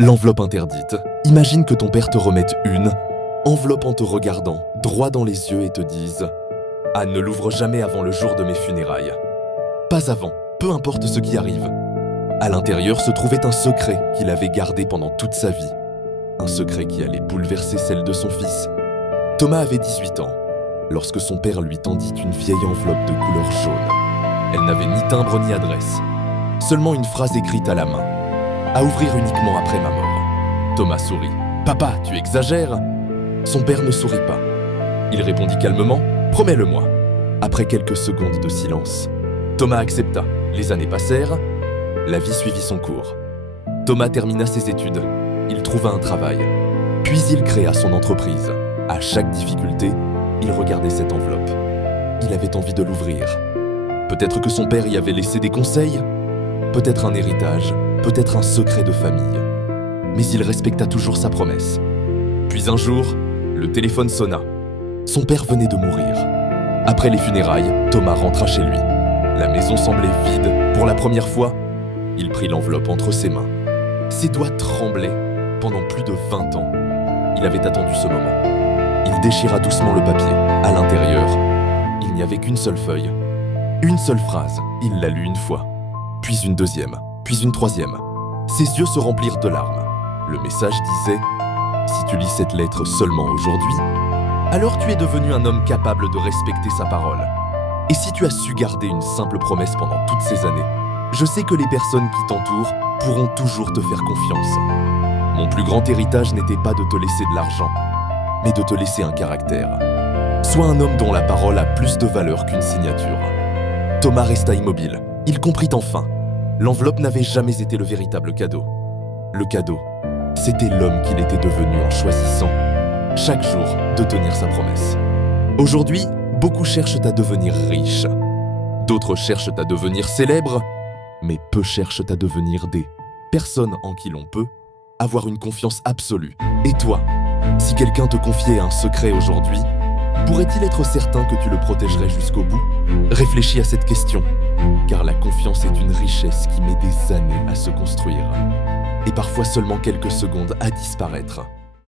L'enveloppe interdite. Imagine que ton père te remette une enveloppe en te regardant droit dans les yeux et te dise « Ah, ne l'ouvre jamais avant le jour de mes funérailles. » Pas avant, peu importe ce qui arrive. À l'intérieur se trouvait un secret qu'il avait gardé pendant toute sa vie. Un secret qui allait bouleverser celle de son fils. Thomas avait 18 ans, lorsque son père lui tendit une vieille enveloppe de couleur jaune. Elle n'avait ni timbre ni adresse, seulement une phrase écrite à la main. À ouvrir uniquement après ma mort. Thomas sourit. « Papa, tu exagères !» Son père ne sourit pas. Il répondit calmement « Promets-le-moi !» Après quelques secondes de silence, Thomas accepta. Les années passèrent, la vie suivit son cours. Thomas termina ses études. Il trouva un travail. Puis il créa son entreprise. À chaque difficulté, il regardait cette enveloppe. Il avait envie de l'ouvrir. Peut-être que son père y avait laissé des conseils, peut-être un héritage, peut-être un secret de famille. Mais il respecta toujours sa promesse. Puis un jour, le téléphone sonna. Son père venait de mourir. Après les funérailles, Thomas rentra chez lui. La maison semblait vide. Pour la première fois, il prit l'enveloppe entre ses mains. Ses doigts tremblaient pendant plus de 20 ans. Il avait attendu ce moment. Il déchira doucement le papier. À l'intérieur, il n'y avait qu'une seule feuille. Une seule phrase. Il la lut une fois. Puis une deuxième. Puis une troisième. Ses yeux se remplirent de larmes. Le message disait « Si tu lis cette lettre seulement aujourd'hui, alors tu es devenu un homme capable de respecter sa parole. Et si tu as su garder une simple promesse pendant toutes ces années, je sais que les personnes qui t'entourent pourront toujours te faire confiance. Mon plus grand héritage n'était pas de te laisser de l'argent, mais de te laisser un caractère. Sois un homme dont la parole a plus de valeur qu'une signature. » Thomas resta immobile. Il comprit enfin. L'enveloppe n'avait jamais été le véritable cadeau. Le cadeau, c'était l'homme qu'il était devenu en choisissant, chaque jour, de tenir sa promesse. Aujourd'hui, beaucoup cherchent à devenir riches. D'autres cherchent à devenir célèbres, mais peu cherchent à devenir des personnes en qui l'on peut avoir une confiance absolue. Et toi, si quelqu'un te confiait un secret aujourd'hui, pourrait-il être certain que tu le protégerais jusqu'au bout? Réfléchis à cette question, car la confiance est une richesse qui met des années à se construire, et parfois seulement quelques secondes à disparaître.